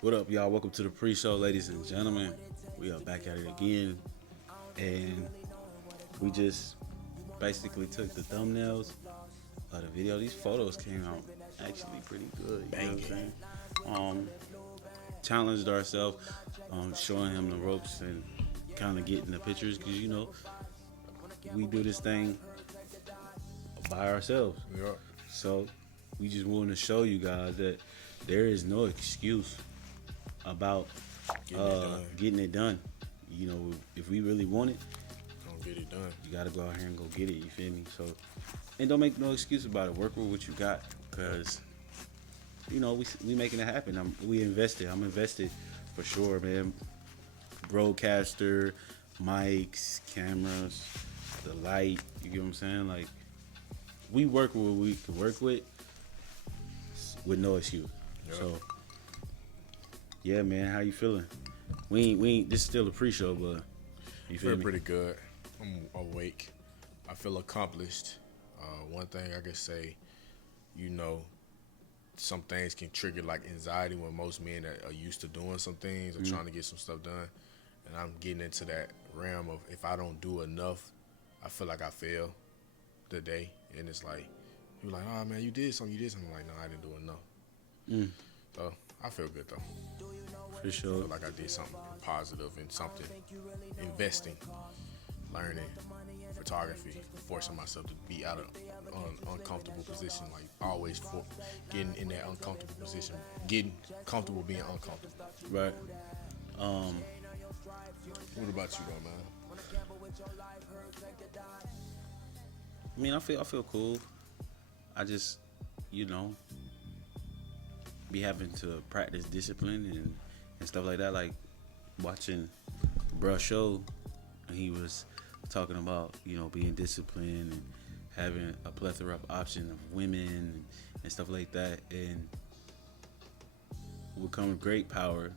What up, y'all? Welcome to the pre-show, ladies and gentlemen. We are back at it again, and we just basically took the thumbnails of the video. These photos came out actually pretty good. You know what I'm saying? Um, Challenged ourselves, showing him the ropes and kind of getting the pictures because we do this thing by ourselves. Yeah, So we just want to show you guys that there is no excuse about getting it done. You know, if we really want it, don't get it done. you got to go out here and go get it. You feel me? So, and don't make no excuse about it. Work with what you got, cause we making it happen. We invested. I'm invested for sure, man. Broadcaster, mics, cameras, the light. You get what I'm saying? Like, we work with what we can work with no excuse. Yeah. So, yeah, man, how you feeling? We ain't. This is still a pre-show, but you I feel feel me? pretty good. I'm awake. I feel accomplished. One thing I can say, you know, some things can trigger like anxiety when most men that are used to doing some things or trying to get some stuff done. And I'm getting into that realm of if I don't do enough, I feel like I fail the day. And it's like, you're like, oh man, you did something. I'm like, no, I didn't do enough. So I feel good though. For I sure. feel like I did something positive and something investing, learning, photography, forcing myself to be out of uncomfortable position, like always for getting in that uncomfortable position, getting comfortable being uncomfortable. Right. What about you though, man? I mean, I feel cool. I just, you know, be having to practice discipline and stuff like that. Like watching bruh show, and he was talking about being disciplined and having a plethora of options of women and stuff like that, and will come with great power.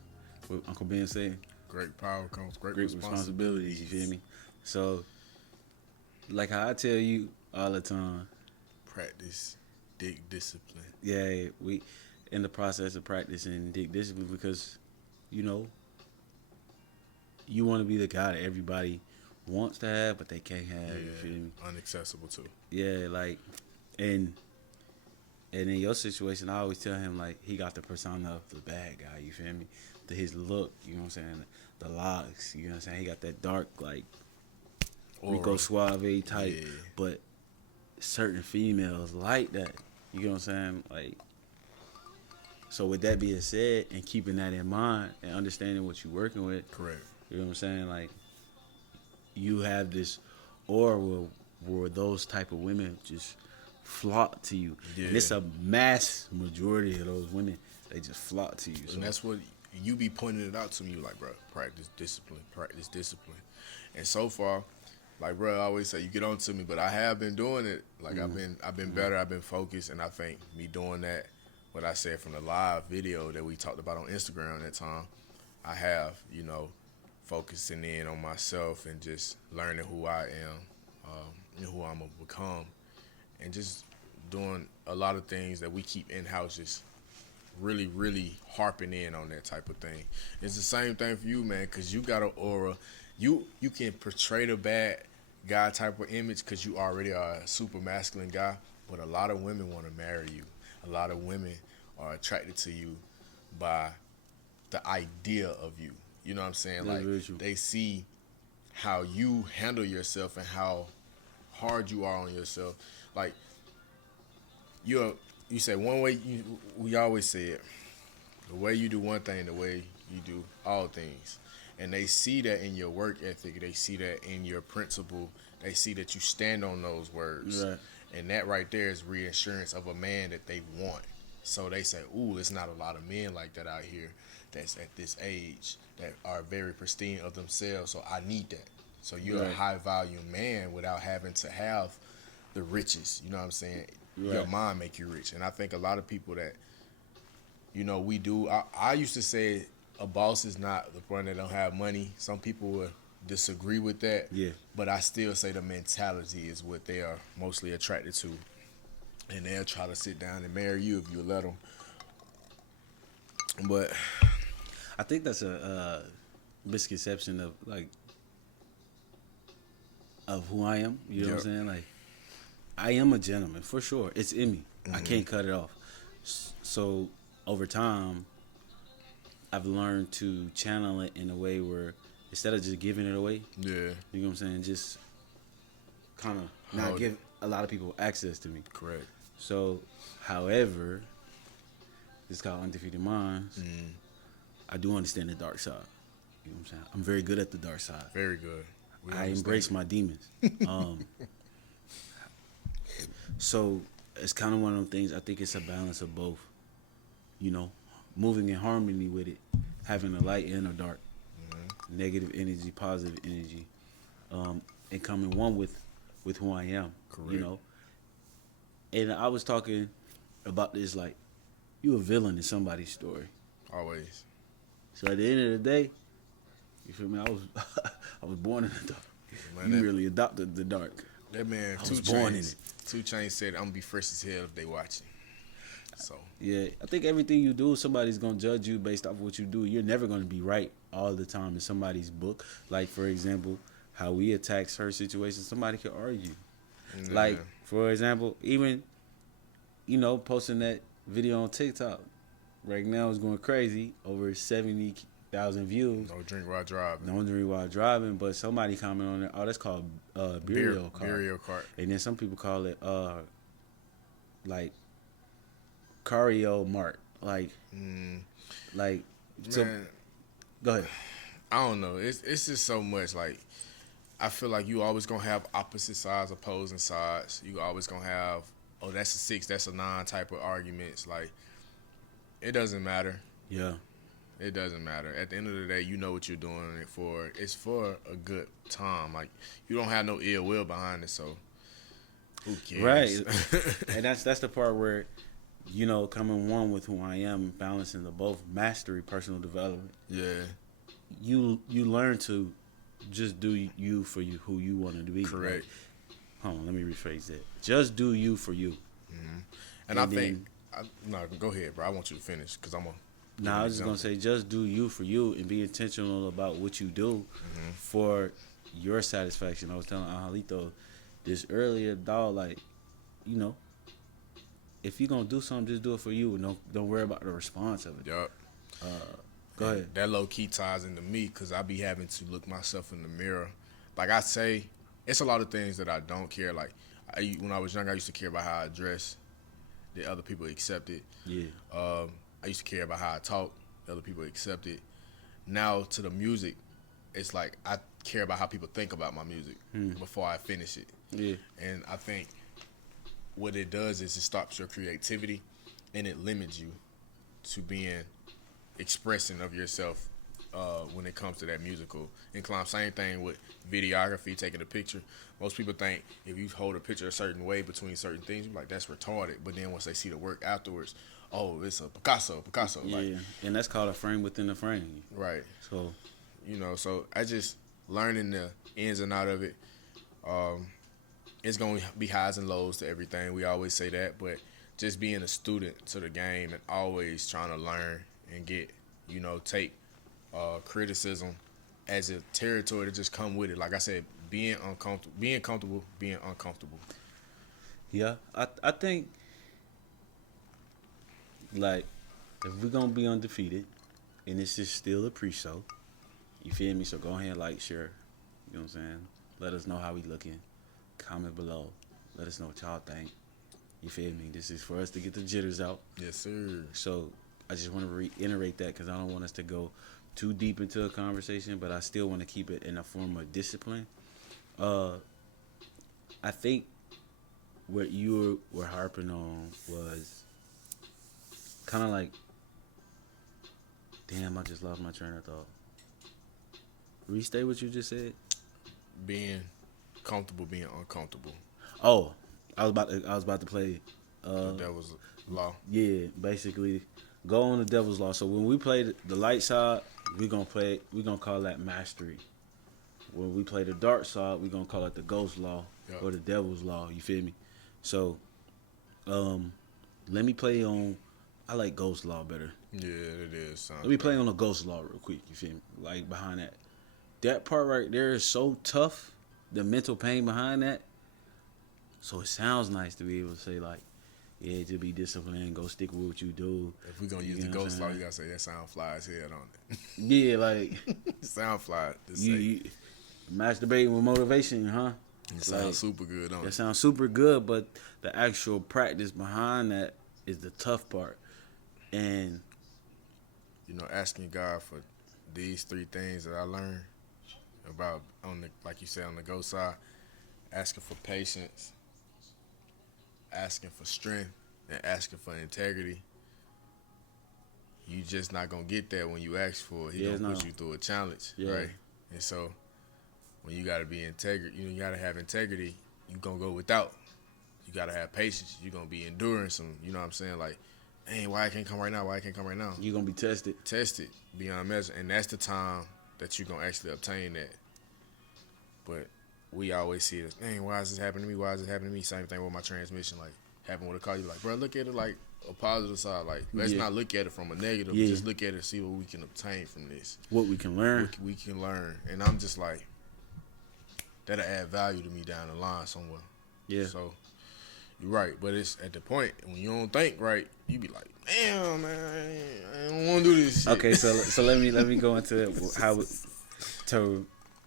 What Uncle Ben said, Great power comes great, great responsibilities. You feel me? So, like how I tell you all the time, Practice, dig discipline. yeah, we in the process of practicing dig discipline because you know you want to be the guy that everybody wants to have, but they can't have. You feel me? Unaccessible too. Yeah, like, and in your situation, I always tell him like he got the persona of the bad guy. You feel me? His look, you know what I'm saying? The locks, you know what I'm saying? He got that dark like Rico Suave type, Yeah. but certain females like that. You know what I'm saying? Like, so with that being said, and keeping that in mind and understanding what you're working with, Correct. you know what I'm saying? Like, you have this aura where those type of women just flock to you, Yeah. and it's a mass majority of those women. They just flock to you. So And that's what you be pointing it out to me. You like, bro, practice discipline, practice discipline. And so far, like, bro, I always say you get on to me, but I have been doing it. Like, I've been better. I've been focused, and I think me doing that, what I said from the live video that we talked about on Instagram that time, I have, focusing in on myself and just learning who I am, and who I'm gonna become, and just doing a lot of things that we keep in house, just really, really harping in on that type of thing. It's the same thing for you, man, because you got an aura. You can portray the bad guy type of image because you already are a super masculine guy, but a lot of women want to marry you. A lot of women are attracted to you by the idea of you. You know what I'm saying? That's very Like, true. they see how you handle yourself and how hard you are on yourself. Like, you say one way, we always say it, the way you do one thing, the way you do all things. And they see that in your work ethic. They see that in your principle. They see that you stand on those words. Right. And that right there is reassurance of a man that they want. So they say, ooh, it's not a lot of men like that out here that's at this age that are very pristine of themselves. So I need that. So you're a Right. high value man without having to have the riches. You know what I'm saying? Your Right. mind make you rich. And I think a lot of people that we do. I used to say a boss is not the one that don't have money. Some people would disagree with that. Yeah. But I still say the mentality is what they are mostly attracted to. And they'll try to sit down and marry you if you let them. But I think that's a misconception of like of who I am. You know what I'm saying? Like, I am a gentleman for sure. It's in me. I can't cut it off. So over time, I've learned to channel it in a way where instead of just giving it away, Yeah. you know what I'm saying, just kind of not give a lot of people access to me. Correct. So, however, it's called Undefeated Mindz. I do understand the dark side. You know what I'm saying? I'm very good at the dark side. Very good. I embrace my demons. So it's kind of one of them things. I think it's a balance of both. You know, moving in harmony with it, having a light and a dark, negative energy, positive energy, and coming one with who I am. Correct. You know, and I was talking about this like you a villain in somebody's story. Always. So at the end of the day, you feel me? I was born in the dark. Man, You really adopted the dark. That man, I was born in it. 2 Chainz said, "I'm gonna be fresh as hell if they watching." So Yeah, I think everything you do, somebody's gonna judge you based off what you do. You're never gonna be right all the time in somebody's book. Like for example, how we attack certain situations, somebody could argue. Like for example, even posting that video on TikTok right now is going crazy, over 70,000 views. no drink while driving. No drink while driving, but somebody comment on it. Oh, that's called burial cart. Burial cart. And then some people call it like Cario Mart. Like so, Man, go ahead. I don't know. It's just so much. Like, I feel like you always gonna have opposite sides, opposing sides. You always gonna have, oh, that's a 6, that's a 9 type of arguments. Like, it doesn't matter. Yeah. It doesn't matter. At the end of the day, you know what you're doing it for. It's for a good time. Like, you don't have no ill will behind it, so who cares? Right. And that's the part where, coming one with who I am, balancing the both, mastery, personal development. Yeah. You learn to just do you for you, who you want to be. Correct. Like, hold on, let me rephrase that. Just do you for you. And I think, no, go ahead, bro. I want you to finish because I'm a. Nah, I was just gonna say, just do you for you and be intentional about what you do for your satisfaction. I was telling Angelito this earlier, dog. Like, if you're gonna do something, just do it for you. Don't worry about the response of it. Yup. Go ahead. That low key ties into me because I be having to look myself in the mirror. Like I say, it's a lot of things that I don't care. Like when I was young, I used to care about how I dress, that other people accept it. Yeah. I used to care about how I talk, other people accept it. Now to the music, it's like I care about how people think about my music before I finish it. Yeah. And I think what it does is it stops your creativity and it limits you to being expressing of yourself when it comes to that musical incline. Same thing with videography, taking a picture. Most people think if you hold a picture a certain way between certain things, you're like, that's retarded. But then once they see the work afterwards, oh, it's a Picasso. Yeah, Like, and that's called a frame within a frame. right. So, So I just learning the ins and out of it. It's going to be highs and lows to everything. We always say that. But just being a student to the game and always trying to learn and get, take criticism as a territory to just come with it. Like I said, being comfortable, being uncomfortable. yeah, I think, like, if we're going to be undefeated, and this is still a pre-show, you feel me? So go ahead, like, share, you know what I'm saying? Let us know how we looking. Comment below. Let us know what y'all think. You feel me? This is for us to get the jitters out. Yes, sir. So I just want to reiterate that because I don't want us to go too deep into a conversation, but I still want to keep it in a form of discipline. I think what you were harping on was kind of like, damn, I just lost my train of thought. Restate what you just said. Being comfortable, being uncomfortable. Oh, I was about to play. That was law. Yeah, basically, go on the Devil's Law. So when we play the light side, we're gonna call that mastery. When we play the dark side, we're gonna call it the Ghost Law or the Devil's Law. You feel me? So, let me play on I like Ghost Law better. Yeah, it is. Sounds Let me play on the Ghost Law real quick. You feel me? Like behind that. That part right there is so tough. The mental pain behind that. So it sounds nice to be able to say like, yeah, to be disciplined, go stick with what you do. If we're gonna use the ghost law, you gotta say that sound fly as hell, don't it? Yeah, like sound fly to say. you masturbating with motivation, huh? It sounds super good, don't That it? sounds super good, but the actual practice behind that is the tough part. And You know, asking God for these 3 things that I learned about on the, like you said, on the ghost side, asking for patience, asking for strength, and asking for integrity. You just not gonna get that when you ask for it. He gonna put you through a challenge, right? And so when you gotta be integrity, you gotta have integrity. You gonna go without. You gotta have patience. You gonna be enduring some. You know what I'm saying? Like, hey, why I can't come right now? Why I can't come right now? you gonna be tested. Tested beyond measure, and that's the time that you gonna actually obtain that. But we always see it, man, why is this happening to me? Why is it happening to me? Same thing with my transmission, like happened with a car. You like, bro, look at it like a positive side. Like, let's not look at it from a negative. Just look at it and see what we can obtain from this. What we can learn. What we can learn. And I'm just like, that'll add value to me down the line somewhere. Yeah. So you're right, but it's at the point when you don't think right, you be like, damn, man, I don't want to do this shit. Okay, so let me go into how to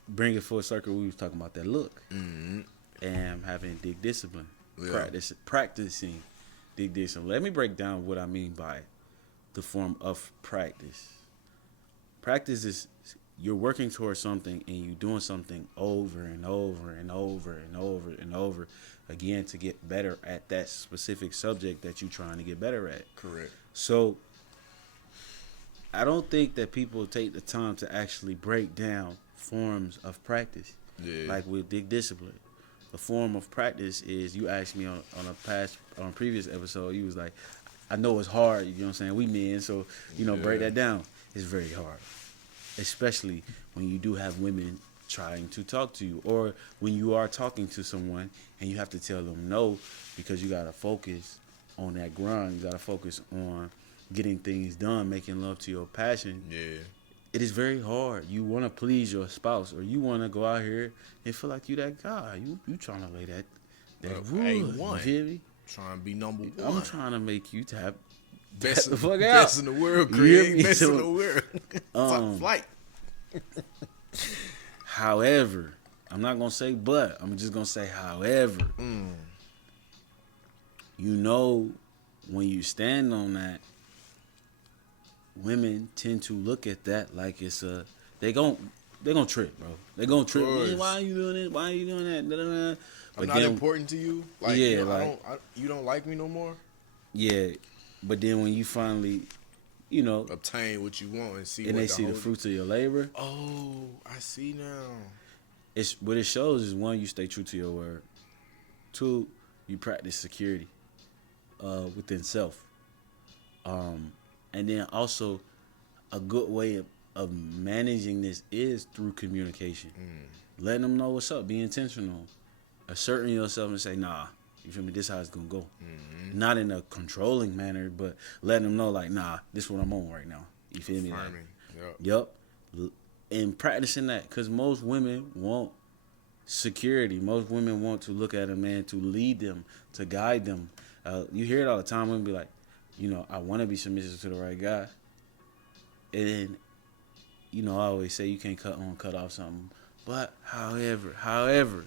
bring it full circle. We was talking about that look and having dig discipline, practicing dig discipline. Let me break down what I mean by the form of practice. Practice is you're working towards something and you're doing something over and over and over and over and over again to get better at that specific subject that you're trying to get better at. Correct. So I don't think that people take the time to actually break down forms of practice. Yeah. Like with dig discipline. The form of practice is, you asked me on a previous episode, you was like, I know it's hard, you know what I'm saying? We men, so break that down. It's very hard. Especially when you do have women trying to talk to you, or when you are talking to someone and you have to tell them no because you gotta focus on that grind. You gotta focus on getting things done, making love to your passion. Yeah. It is very hard. You want to please your spouse, or you want to go out here and feel like you that guy. You trying to lay that wood. A1. You feel me? Trying to be number 1. I'm trying to make you tap best the fuck out. Best in the world, Craig. Best in the world. Top flight. However, I'm not gonna say but. I'm just gonna say however. When you stand on that, women tend to look at that like it's they're gonna trip, bro. They're gonna trip. Man, why are you doing it? Why are you doing that? Da-da-da. I'm not important to you. Like, you don't like me no more. Yeah, but then when you finally, obtain what you want and see, and they see the fruits of your labor. Oh, I see now. It's what it shows is, 1, you stay true to your word. 2, you practice security within self. And then also, a good way of managing this is through communication. Letting them know what's up. Be intentional. Asserting yourself and say, nah, you feel me? This is how it's going to go. Not in a controlling manner, but letting them know, like, nah, this is what I'm on right now. You feel me? Yep. And practicing that, because most women want security. Most women want to look at a man to lead them, to guide them. You hear it all the time. Women be like, I want to be submissive to the right guy. And, I always say you can't cut off something. But, however,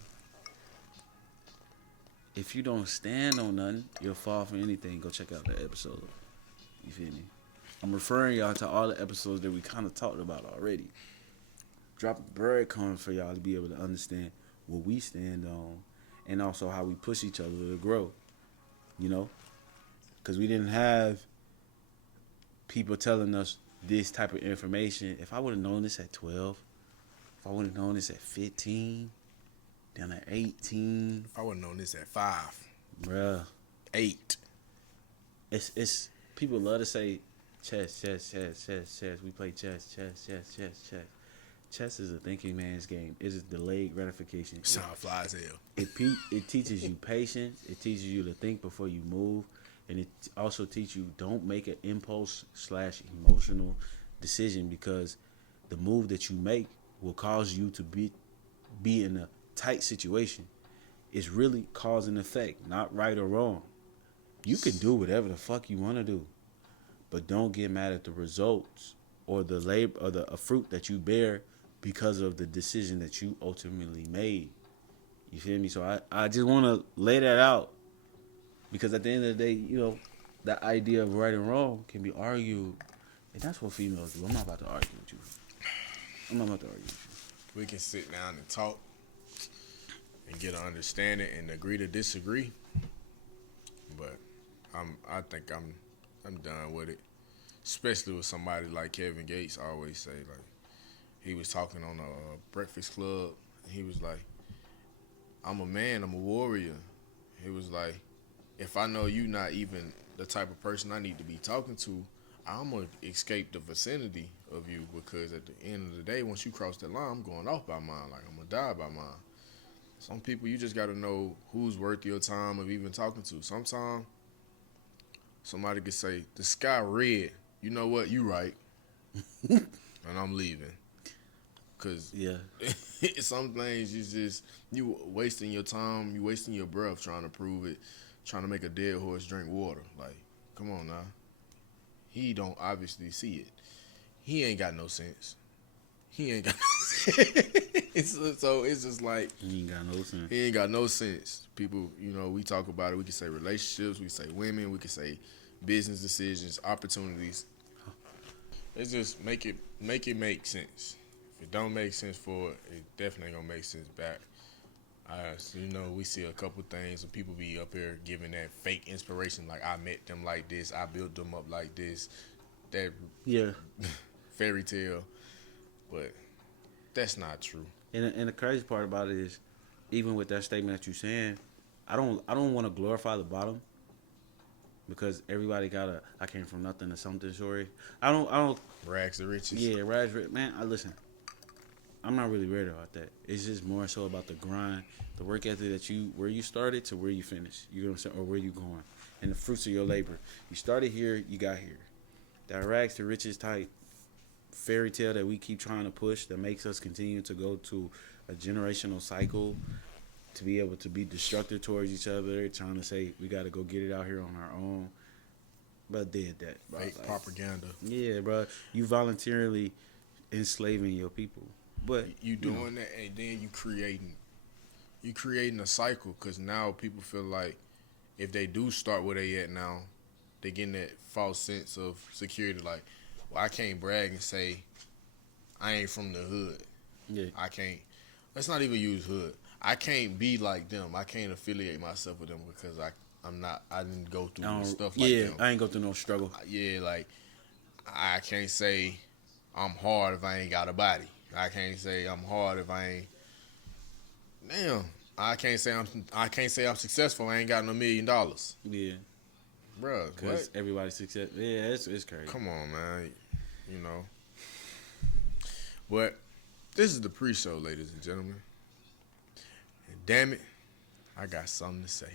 if you don't stand on nothing, you'll fall for anything. Go check out that episode. You feel me? I'm referring y'all to all the episodes that we kind of talked about already. Drop a breadcrumb for y'all to be able to understand what we stand on, and also how we push each other to grow. Because we didn't have people telling us this type of information. If I would have known this at 12, if I would have known this at 15, then at 18. If I would have known this at 5. Bruh. 8. It's people love to say chess. We play chess. Chess is a thinking man's game. It is delayed gratification. Sound fly as hell. It teaches you patience. It teaches you to think before you move. and it also teach you don't make an impulse/emotional decision, because the move that you make will cause you to be in a tight situation. It's really cause and effect, not right or wrong. You can do whatever the fuck you want to do, but don't get mad at the results or the labor or the fruit that you bear because of the decision that you ultimately made. You feel me? So I just want to lay that out, because at the end of the day, you know, that idea of right and wrong can be argued, and that's what females do. I'm not about to argue with you. I'm not about to argue with We can sit down and talk and get an understanding and agree to disagree. But I think I'm done with it. Especially with somebody like Kevin Gates. I always say, like, he was talking on a Breakfast Club. And he was like, I'm a man, I'm a warrior. He was like, if I know you not even the type of person I need to be talking to, I'm going to escape the vicinity of you, because at the end of the day, once you cross that line, I'm going off by mine. Like, I'm going to die by mine. Some people, you just got to know who's worth your time of even talking to. Sometimes somebody could say, the sky red. You know what? You right. And I'm leaving. Because you. Yeah. some things you wasting your time, you wasting your breath trying to prove it, trying to make a dead horse drink water. Like, come on now. He don't obviously see it. He ain't got no sense. He ain't got no sense. So it's just like, He ain't got no sense. he ain't got no sense. People, you know, we talk about it. We can say relationships. We can say women. We can say business decisions, opportunities. It's just make it make sense. If it don't make sense for it, it definitely ain't gonna make sense back. You know, we see a couple things when people be up here giving that fake inspiration, like, I met them like this, I built them up like this, that fairy tale, but that's not true. And the crazy part about it is, even with that statement that you're saying, I don't want to glorify the bottom, because everybody got a I came from nothing to something story. I don't Rags to riches. Yeah, rags, man. Listen, I'm not really worried about that. It's just more so about the grind, the work ethic that where you started to where you finished. You know what I'm saying? Or where you going, and the fruits of your labor. You started here, you got here. That rags to riches type fairy tale that we keep trying to push, that makes us continue to go to a generational cycle, to be able to be destructive towards each other, trying to say we got to go get it out here on our own. But did that, bro. Fake like, propaganda. Yeah, bro. You voluntarily enslaving your people. But you doing that, and then you creating a cycle, because now people feel like if they do start where they at now, they getting that false sense of security. Like, well, I can't brag and say I ain't from the hood. Yeah. I can't. Let's not even use hood. I can't be like them. I can't affiliate myself with them because I'm not. I didn't go through no stuff like them. Yeah, I ain't go through no struggle. Yeah, like, I can't say I'm hard if I ain't got a body. I can't say I'm hard if I ain't. Damn, I can't say I'm successful. I ain't got no $1 million. Yeah, bruh. Because everybody's success. Yeah, it's crazy. Come on, man. You know. But this is the pre-show, ladies and gentlemen. And damn it, I got something to say.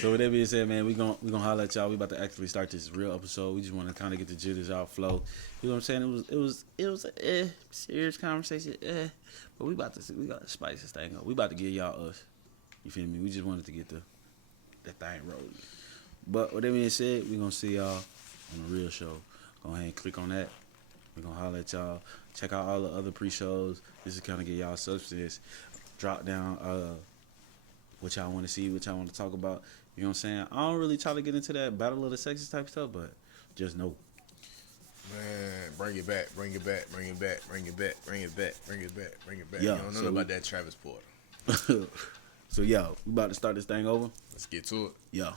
So with that being said, man, we gonna holler at y'all. We about to actually start this real episode. We just want to kind of get the jitters out, flow. You know what I'm saying? It was a serious conversation, but we gotta spice this thing up. We about to give y'all us. You feel me? We just wanted to get that thing rolling. But with that being said, we gonna see y'all on the real show. Go ahead and click on that. We gonna holler at y'all. Check out all the other pre-shows. This is kind of get y'all substance. Drop down what y'all want to see, what y'all want to talk about. You know what I'm saying? I don't really try to get into that battle of the sexes type stuff, but just know. Man, bring it back. Yeah, You don't know about that Travis Porter. So, yo, we about to start this thing over. Let's get to it. Yo.